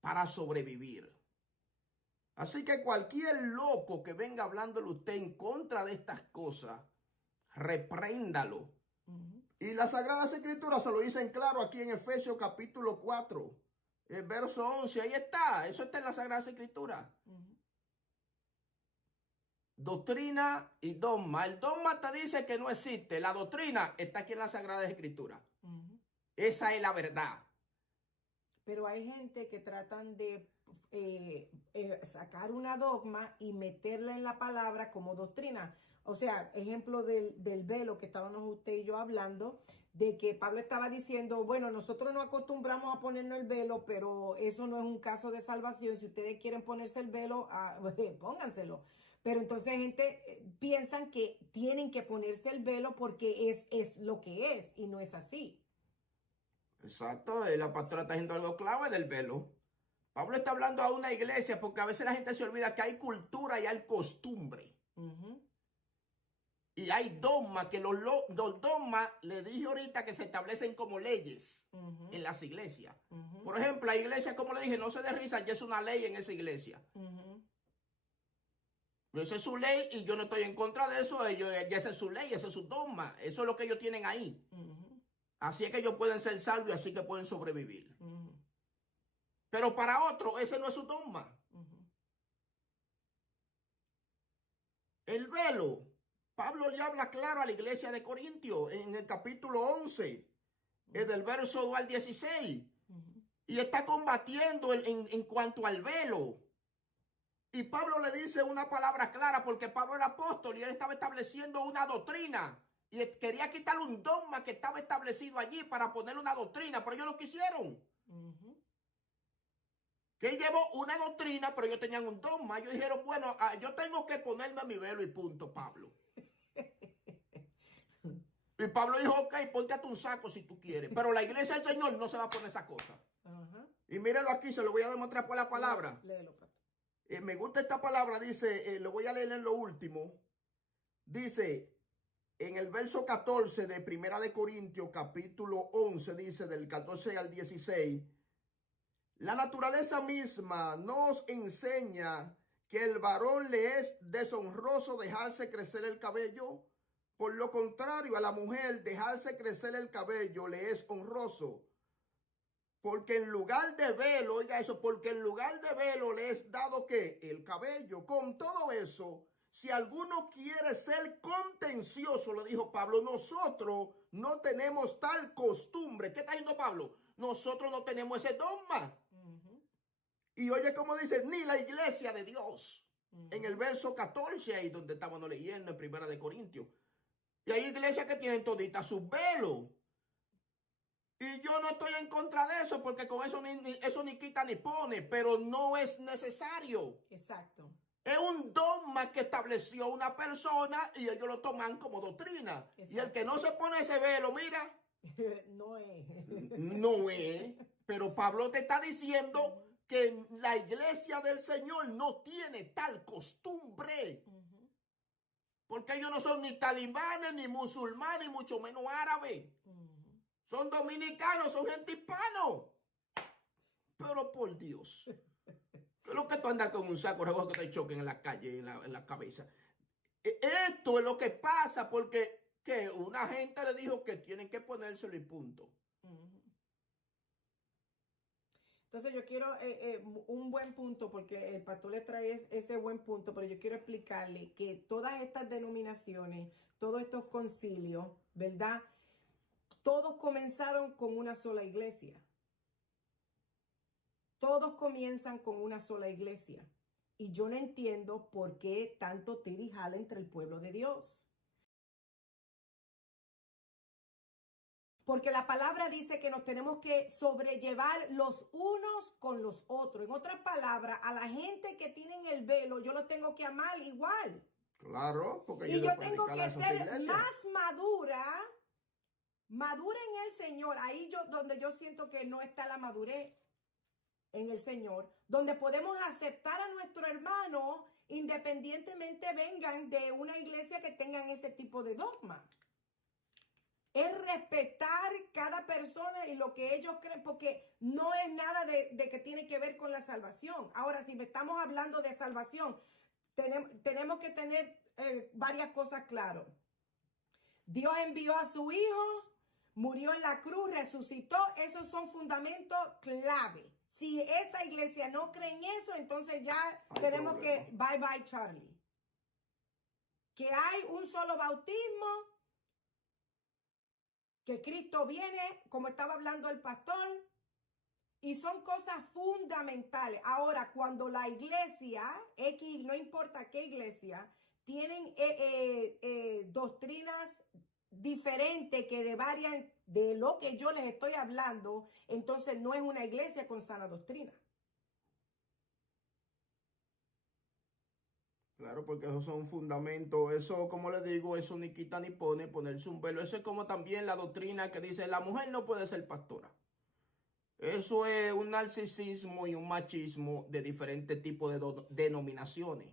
para sobrevivir. Así que cualquier loco que venga hablándole usted en contra de estas cosas, repréndalo. Y las Sagradas Escrituras se lo dicen claro aquí en Efesios capítulo 4. El verso 11, ahí está. Eso está en la Sagrada Escritura. Doctrina y dogma. El dogma te dice que no existe. La doctrina está aquí en la Sagrada Escritura. Esa es la verdad. Pero hay gente que tratan de sacar una dogma y meterla en la palabra como doctrina. O sea, ejemplo del velo que estábamos usted y yo hablando, de que Pablo estaba diciendo, bueno, nosotros no acostumbramos a ponernos el velo, pero eso no es un caso de salvación. Si ustedes quieren ponerse el velo, pónganselo. Pero entonces gente piensan que tienen que ponerse el velo porque es lo que es y no es así. Exacto, la pastora está haciendo algo clave del velo. Pablo está hablando a una iglesia porque a veces la gente se olvida que hay cultura y hay costumbre. Y hay dogmas, que los dogmas, le dije ahorita, que se establecen como leyes en las iglesias. Por ejemplo, la iglesia, como le dije, no se dé risa, ya es una ley en esa iglesia. Esa es su ley y yo no estoy en contra de eso. Ya esa es su ley, ese es su dogma. Eso es lo que ellos tienen ahí. Así es que ellos pueden ser salvos y así que pueden sobrevivir. Pero para otro, ese no es su dogma. El velo. Pablo le habla claro a la iglesia de Corintios en el capítulo 11, del verso 2 al 16. Y está combatiendo en cuanto al velo. Y Pablo le dice una palabra clara porque Pablo era apóstol y él estaba estableciendo una doctrina. Y quería quitarle un dogma que estaba establecido allí para poner una doctrina, pero ellos lo quisieron. Que él llevó una doctrina, pero ellos tenían un dogma. Ellos dijeron, bueno, yo tengo que ponerme mi velo y punto, Pablo. Y Pablo dijo, ok, ponte a tu saco si tú quieres. Pero la iglesia del Señor no se va a poner esa cosa. Y mírenlo aquí, se lo voy a demostrar por la palabra. Léelo, pastor. Me gusta esta palabra, dice, lo voy a leer en lo último. Dice, en el verso 14 de Primera de Corintios, capítulo 11, dice, del 14 al 16. La naturaleza misma nos enseña que el varón le es deshonroso dejarse crecer el cabello. Por lo contrario, a la mujer dejarse crecer el cabello le es honroso. Porque en lugar de velo, oiga eso, porque en lugar de velo le es dado ¿qué? El cabello. Con todo eso, si alguno quiere ser contencioso, lo dijo Pablo, nosotros no tenemos tal costumbre. ¿Qué está diciendo Pablo? nosotros no tenemos ese dogma. Ujú. Y oye como dice, ni la iglesia de Dios. En el verso 14, ahí donde estábamos leyendo en Primera de Corintios. Y hay iglesias que tienen todita sus velos. Y yo no estoy en contra de eso, porque con eso eso ni quita ni pone, pero no es necesario. Exacto. Es un dogma que estableció una persona y ellos lo toman como doctrina. Exacto. Y el que no se pone ese velo, mira, No es. no es. Pero Pablo te está diciendo que la iglesia del Señor no tiene tal costumbre. Porque ellos no son ni talibanes, ni musulmanes, ni mucho menos árabes. Son dominicanos, son gente hispano. Pero por Dios. ¿Qué es lo que tú andas con un saco de que te choquen en la calle, en la cabeza? Esto es lo que pasa porque que una gente le dijo que tienen que ponérselo y punto. Entonces yo quiero un buen punto, porque el pastor le trae ese buen punto, pero yo quiero explicarle que todas estas denominaciones, todos estos concilios, ¿verdad? Todos comenzaron con una sola iglesia. Todos comienzan con una sola iglesia. Y yo no entiendo por qué tanto tira y jala entre el pueblo de Dios. Porque la palabra dice que nos tenemos que sobrellevar los unos con los otros. En otras palabras, a la gente que tienen el velo, yo los tengo que amar igual. Claro, porque Y yo tengo que ser más madura en el Señor. Ahí donde yo siento que no está la madurez en el Señor, donde podemos aceptar a nuestro hermano independientemente vengan de una iglesia que tengan ese tipo de dogma. Es respetar cada persona y lo que ellos creen, porque no es nada de que tiene que ver con la salvación. Ahora, si estamos hablando de salvación, tenemos que tener varias cosas claras. Dios envió a su Hijo, murió en la cruz, resucitó. Esos son fundamentos clave. Si esa iglesia no cree en eso, entonces ya tenemos que bye bye Charlie. Que hay un solo bautismo, que Cristo viene, como estaba hablando el pastor, y son cosas fundamentales. Ahora, cuando la iglesia, X, no importa qué iglesia, tienen doctrinas diferentes que varian de lo que yo les estoy hablando, entonces no es una iglesia con sana doctrina. Claro, porque esos son fundamentos. Eso, como les digo, eso ni quita ni pone, ponerse un velo. Eso es como también la doctrina que dice la mujer no puede ser pastora. Eso es un narcisismo y un machismo de diferentes tipos de denominaciones.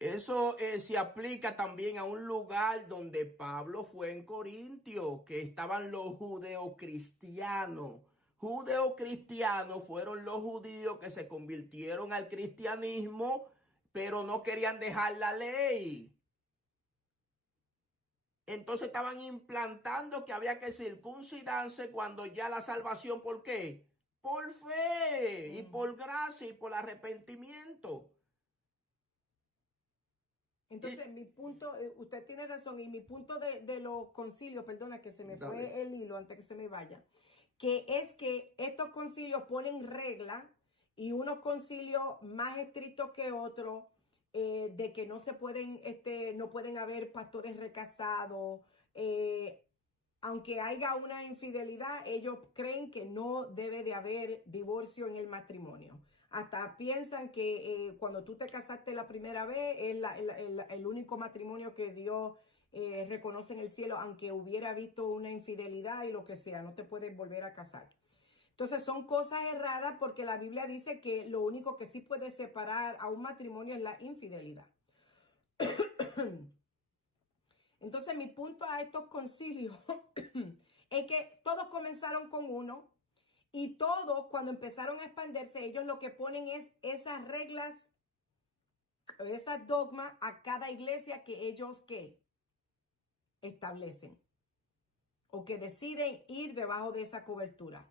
Eso se aplica también a un lugar donde Pablo fue en Corintio, que estaban los judeocristianos. Judeocristianos fueron los judíos que se convirtieron al cristianismo, pero no querían dejar la ley. Entonces estaban implantando que había que circuncidarse cuando ya la salvación, ¿por qué? Por fe y por gracia y por arrepentimiento. Entonces, mi punto, usted tiene razón, y mi punto de los concilios, perdona que se me fue el hilo antes que se me vaya, que es que estos concilios ponen reglas y unos concilios más estrictos que otros, de que no se pueden, no pueden haber pastores recasados, aunque haya una infidelidad, ellos creen que no debe de haber divorcio en el matrimonio. Hasta piensan que cuando tú te casaste la primera vez es el único matrimonio que Dios reconoce en el cielo, aunque hubiera visto una infidelidad y lo que sea, no te puedes volver a casar. Entonces son cosas erradas porque la Biblia dice que lo único que sí puede separar a un matrimonio es la infidelidad. Entonces mi punto a estos concilios es que todos comenzaron con uno y todos cuando empezaron a expandirse, ellos lo que ponen es esas reglas, esas dogmas a cada iglesia que ellos establecen o que deciden ir debajo de esa cobertura.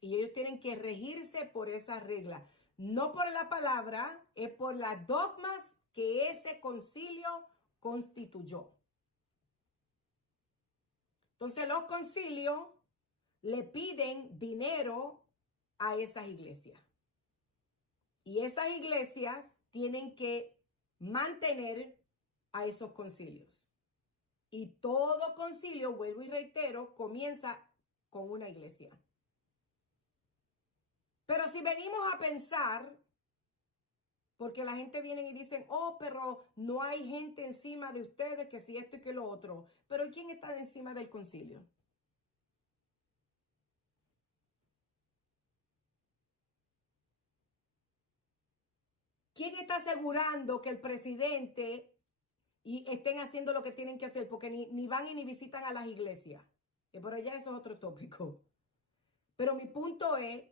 Y ellos tienen que regirse por esas reglas. No por la palabra, es por las dogmas que ese concilio constituyó. Entonces los concilios le piden dinero a esas iglesias. Y esas iglesias tienen que mantener a esos concilios. Y todo concilio, vuelvo y reitero, comienza con una iglesia. Pero si venimos a pensar, porque la gente viene y dicen, oh, pero no hay gente encima de ustedes, que si esto y que lo otro. Pero ¿quién está encima del concilio? ¿Quién está asegurando que el presidente y estén haciendo lo que tienen que hacer? Porque ni van y ni visitan a las iglesias. Pero ya eso es otro tópico. Pero mi punto es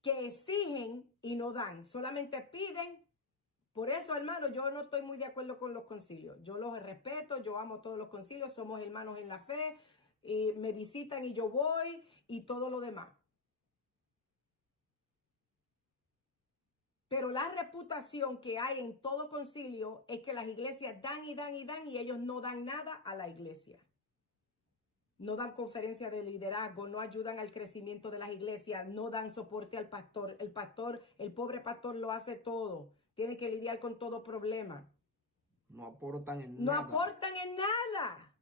que exigen y no dan. Solamente piden. Por eso, hermano, yo no estoy muy de acuerdo con los concilios. Yo los respeto, yo amo todos los concilios, somos hermanos en la fe, y me visitan y yo voy y todo lo demás. Pero la reputación que hay en todo concilio es que las iglesias dan y dan y dan y ellos no dan nada a la iglesia. No dan conferencias de liderazgo, no ayudan al crecimiento de las iglesias, no dan soporte al pastor. El pobre pastor lo hace todo. Tiene que lidiar con todo problema. No aportan en No nada. aportan en nada.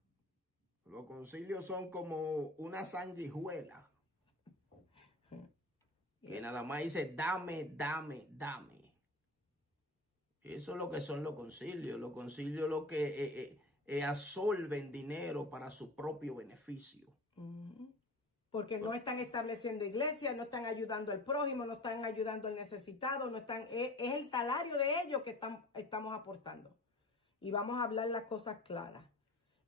Los concilios son como una sanguijuela. Que nada más dice, dame, dame, dame. Eso es lo que son los concilios. Los concilios lo que absorben dinero para su propio beneficio. Porque no están estableciendo iglesias, no están ayudando al prójimo, no están ayudando al necesitado, no están, es el salario de ellos que estamos aportando. Y vamos a hablar las cosas claras.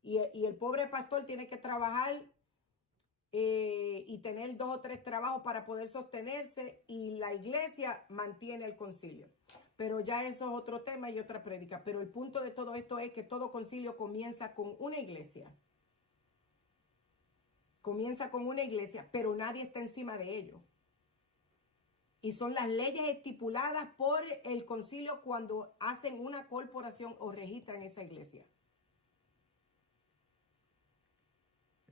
Y el pobre pastor tiene que trabajar y tener 2 o 3 trabajos para poder sostenerse, y la iglesia mantiene el concilio. Pero ya eso es otro tema y otra prédica. Pero el punto de todo esto es que todo concilio comienza con una iglesia. Comienza con una iglesia, pero nadie está encima de ello. Y son las leyes estipuladas por el concilio cuando hacen una corporación o registran esa iglesia.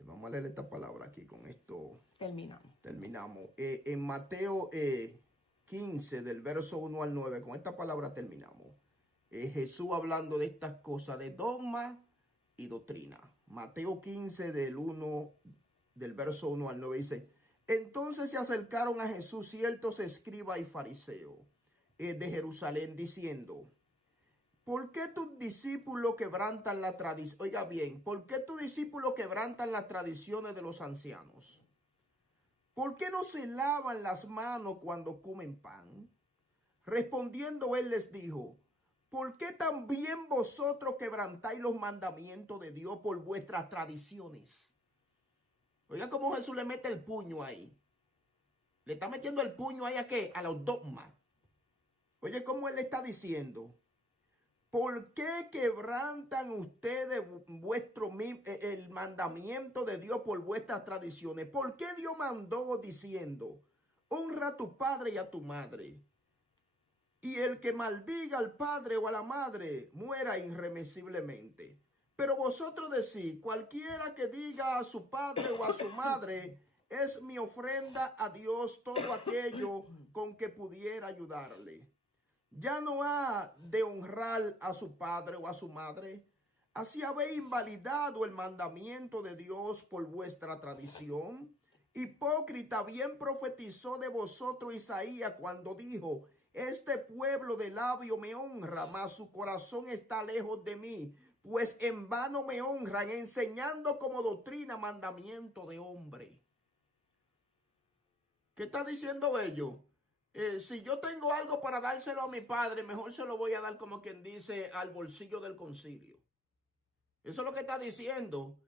Vamos a leer esta palabra aquí, con esto terminamos. En Mateo 15, del verso 1 al 9, con esta palabra terminamos. Jesús hablando de estas cosas de dogma y doctrina. Mateo 15, del verso 1 al 9 dice: entonces se acercaron a Jesús ciertos escribas y fariseos de Jerusalén, diciendo: ¿por qué tus discípulos quebrantan la tradición? Oiga bien, ¿por qué tus discípulos quebrantan las tradiciones de los ancianos? ¿Por qué no se lavan las manos cuando comen pan? Respondiendo él les dijo: ¿por qué también vosotros quebrantáis los mandamientos de Dios por vuestras tradiciones? Oiga cómo Jesús le mete el puño ahí. Le está metiendo el puño ahí ¿a qué? A los dogmas. Oye, cómo él le está diciendo: ¿por qué quebrantan ustedes el mandamiento de Dios por vuestras tradiciones? ¿Por qué Dios mandó diciendo: honra a tu padre y a tu madre? Y el que maldiga al padre o a la madre muera irremisiblemente. Pero vosotros decís: cualquiera que diga a su padre o a su madre, es mi ofrenda a Dios todo aquello con que pudiera ayudarle. Ya no ha de honrar a su padre o a su madre. Así habéis invalidado el mandamiento de Dios por vuestra tradición. Hipócrita, bien profetizó de vosotros Isaías cuando dijo: este pueblo de labio me honra, mas su corazón está lejos de mí, pues en vano me honran, enseñando como doctrina mandamiento de hombre. ¿Qué está diciendo ellos? Si yo tengo algo para dárselo a mi padre, mejor se lo voy a dar, como quien dice, al bolsillo del concilio. Eso es lo que está diciendo.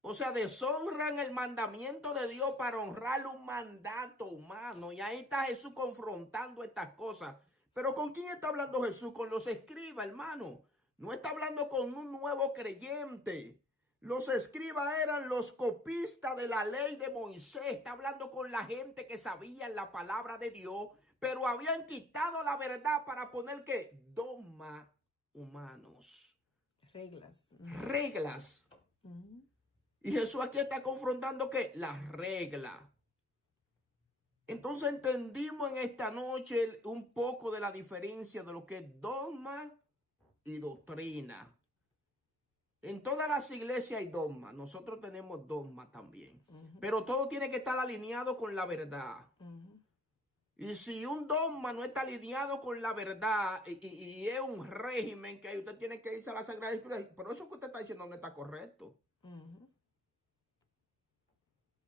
O sea, deshonran el mandamiento de Dios para honrar un mandato humano. Y ahí está Jesús confrontando estas cosas. Pero ¿con quién está hablando Jesús? Con los escribas, hermano. No está hablando con un nuevo creyente. Los escribas eran los copistas de la ley de Moisés. Está hablando con la gente que sabía la palabra de Dios, pero habían quitado la verdad para poner ¿qué? Dogmas humanos. Reglas. Reglas. Y Jesús aquí está confrontando ¿qué? Las reglas. Entonces entendimos en esta noche un poco de la diferencia de lo que es dogma y doctrina. En todas las iglesias hay dogma. Nosotros tenemos dogma también. Pero todo tiene que estar alineado con la verdad. Y si un dogma no está alineado con la verdad y es un régimen que usted tiene que irse a la Sagrada Escritura, pero eso que usted está diciendo no está correcto.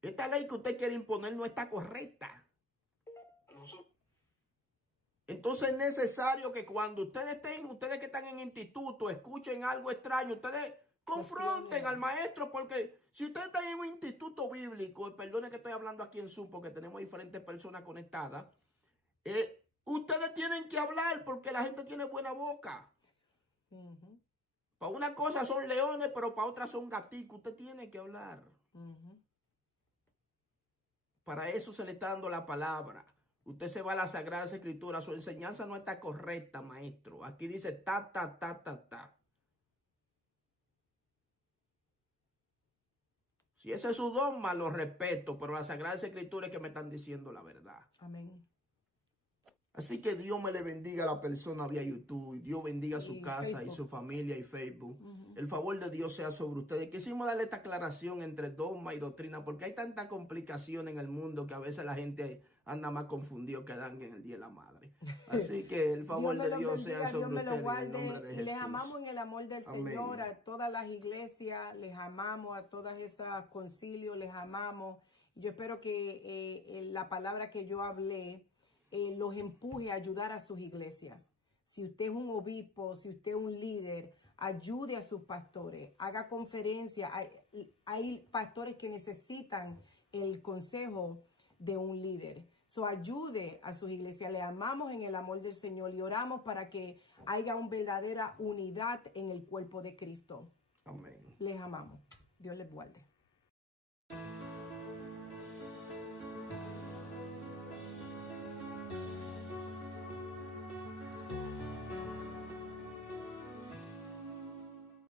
Esta ley que usted quiere imponer no está correcta. Entonces es necesario que cuando ustedes que están en instituto, escuchen algo extraño, ustedes confronten al maestro, porque si ustedes están en un instituto bíblico, y perdone que estoy hablando aquí en Zoom porque tenemos diferentes personas conectadas, ustedes tienen que hablar porque la gente tiene buena boca. Para una cosa son leones, pero para otra son gaticos. Usted tiene que hablar. Para eso se le está dando la palabra. Usted se va a la Sagrada Escritura. Su enseñanza no está correcta, maestro. Aquí dice ta. Si ese es su dogma, lo respeto. Pero la Sagrada Escritura es que me están diciendo la verdad. Amén. Así que Dios me le bendiga a la persona vía YouTube. Dios bendiga su casa Facebook. y su familia y Facebook. El favor de Dios sea sobre ustedes. Quisimos darle esta aclaración entre dogma y doctrina, porque hay tanta complicación en el mundo que a veces la gente anda más confundido que dan en el Día de la Madre. Así que el favor de Dios sea sobre ustedes en el nombre de Jesús. Les amamos en el amor del Señor a todas las iglesias, les amamos a todas esas concilios, les amamos. Yo espero que la palabra que yo hablé los empuje a ayudar a sus iglesias. Si usted es un obispo, si usted es un líder, ayude a sus pastores, haga conferencias. Hay pastores que necesitan el consejo de un líder. Ayude a sus iglesias. Le amamos en el amor del Señor y oramos para que haya una verdadera unidad en el cuerpo de Cristo. Amén. Les amamos. Dios les guarde.